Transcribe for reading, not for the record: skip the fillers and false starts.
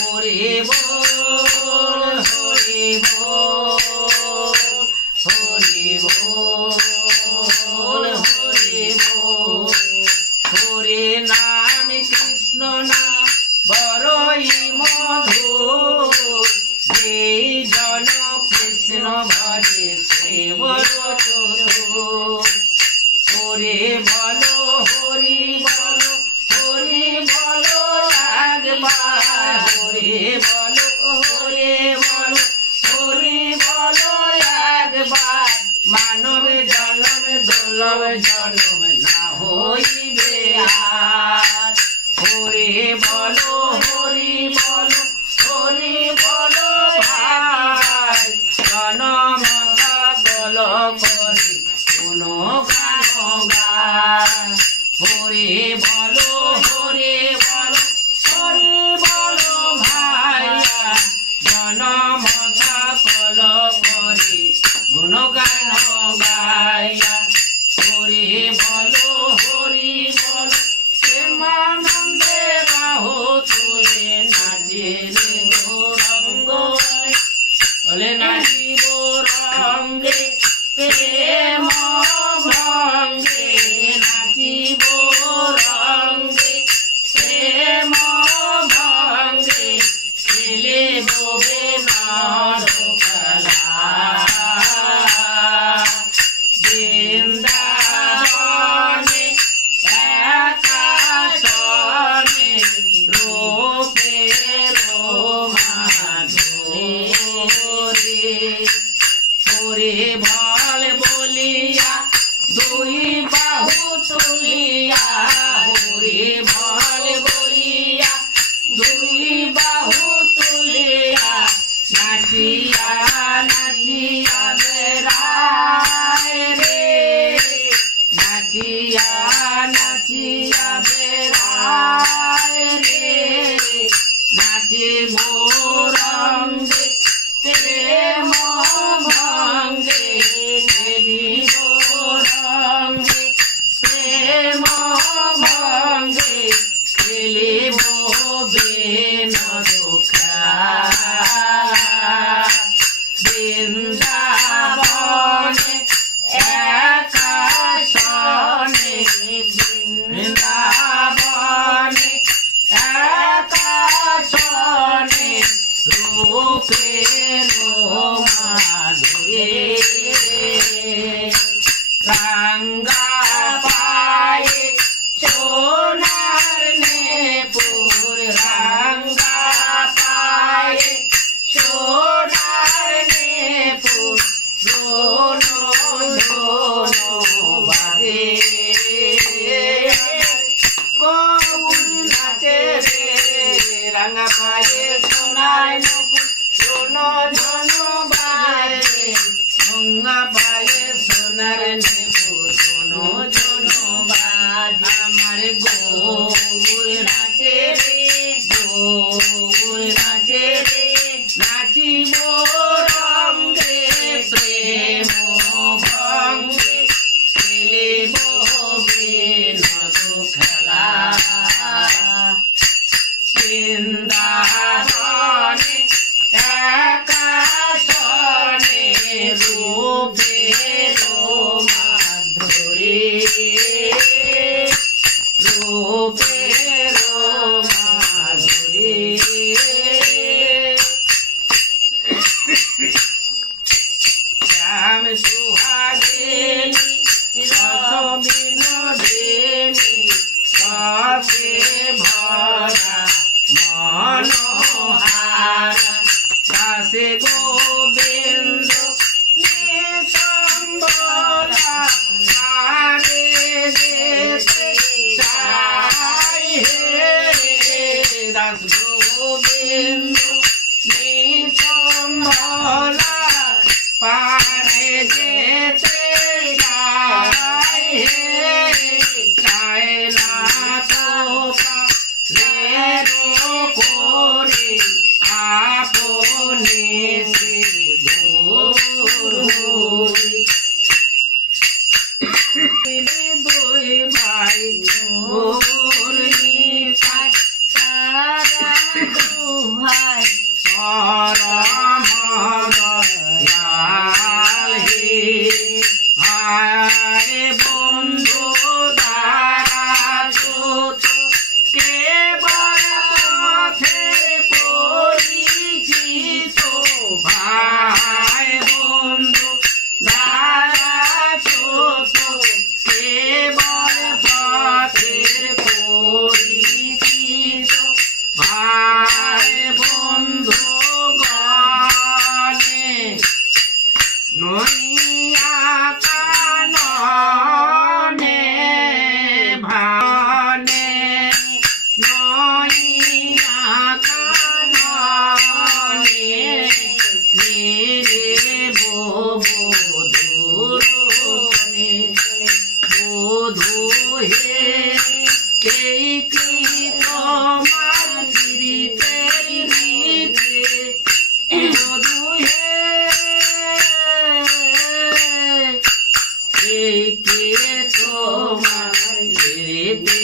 হরি বল হরি বল হরি বল হরি বল হরি নাম কৃষ্ণ নাম বড়ই মধুর যেই জন কৃষ্ণ ভজে সে বড় চতুর হরি বলো হরি বলো হরি বলো একবার হরি বলো হরি বলো হরি বলো একবার মানব জনম দুর্লভ জনম না হইবে আর হরি বলো হরি বলো হরি বলো ভাই জনম সকল করি কোনো গান গায় হরি বলো হরি বলো হরি বলো ভাইয়া জনম সকল করি গুণ গান গায়া হরি বলো হরি বলো প্রেমানন্দে বাহু তুলে নাচে রে গৌরঙ্গ বলে নাচিব রঙ্গে প্রেম ভঙ্গে নাচিব রঙ্গে প্রেম ভঙ্গে খেলে ববে নরকলা বৃন্দাবনে একাশনে রূপের মাধুরী হরি বল বলিয়া দুই বাহু তুলিয়া হরি বল বলিয়া দুই বাহু তুলিয়া নাচিয়া নাচিয়া বেড়ায় রে নাচিয়া নাচিয়া বেড়ায় রে নাচে মোরঙ্গে প্রেম ভঙ্গে দেবী মোরঙ্গে প্রেম ভঙ্গে খেলিব বেন খেলা বৃন্দাবনে একাশনে বৃন্দাবনে একাশনে রূপের মাধুরী রাঙ্গা পায়ে সোনার নেপুর রাঙ্গা পায়ে সোনার নেপুর ঝোনো ঝোনো বাজে গৌর নাচে রে রাঙ্গা পায়ে সোনার নেপুর ঝোনো ঝোনো বাজে গঙ্গা পায়ে সোনার নেপুর ঝোনো ঝোনো বাজে আমার গৌর নাচে রে গৌর নাচে রে নাচিব রঙ্গে প্রেম ভঙ্গে খেলিব বেন খেলা বৃন্দাবনে একাশনে রূপের মাধুরী রূপের মাধুরী শ্যাম সুহাগিনী রস বিনোদিনী রসে ভরা মনোহারা দাসে গোবিন্দ নিসম্বলা আরে যেতে চাই হে দাস গোবিন্দ নিসম্বলা পারে যেতে চাই হে চায় না তো করে আপনে সে দুই ভাই গোর নিতাই তারা দুহা দেখে তোমার রিতে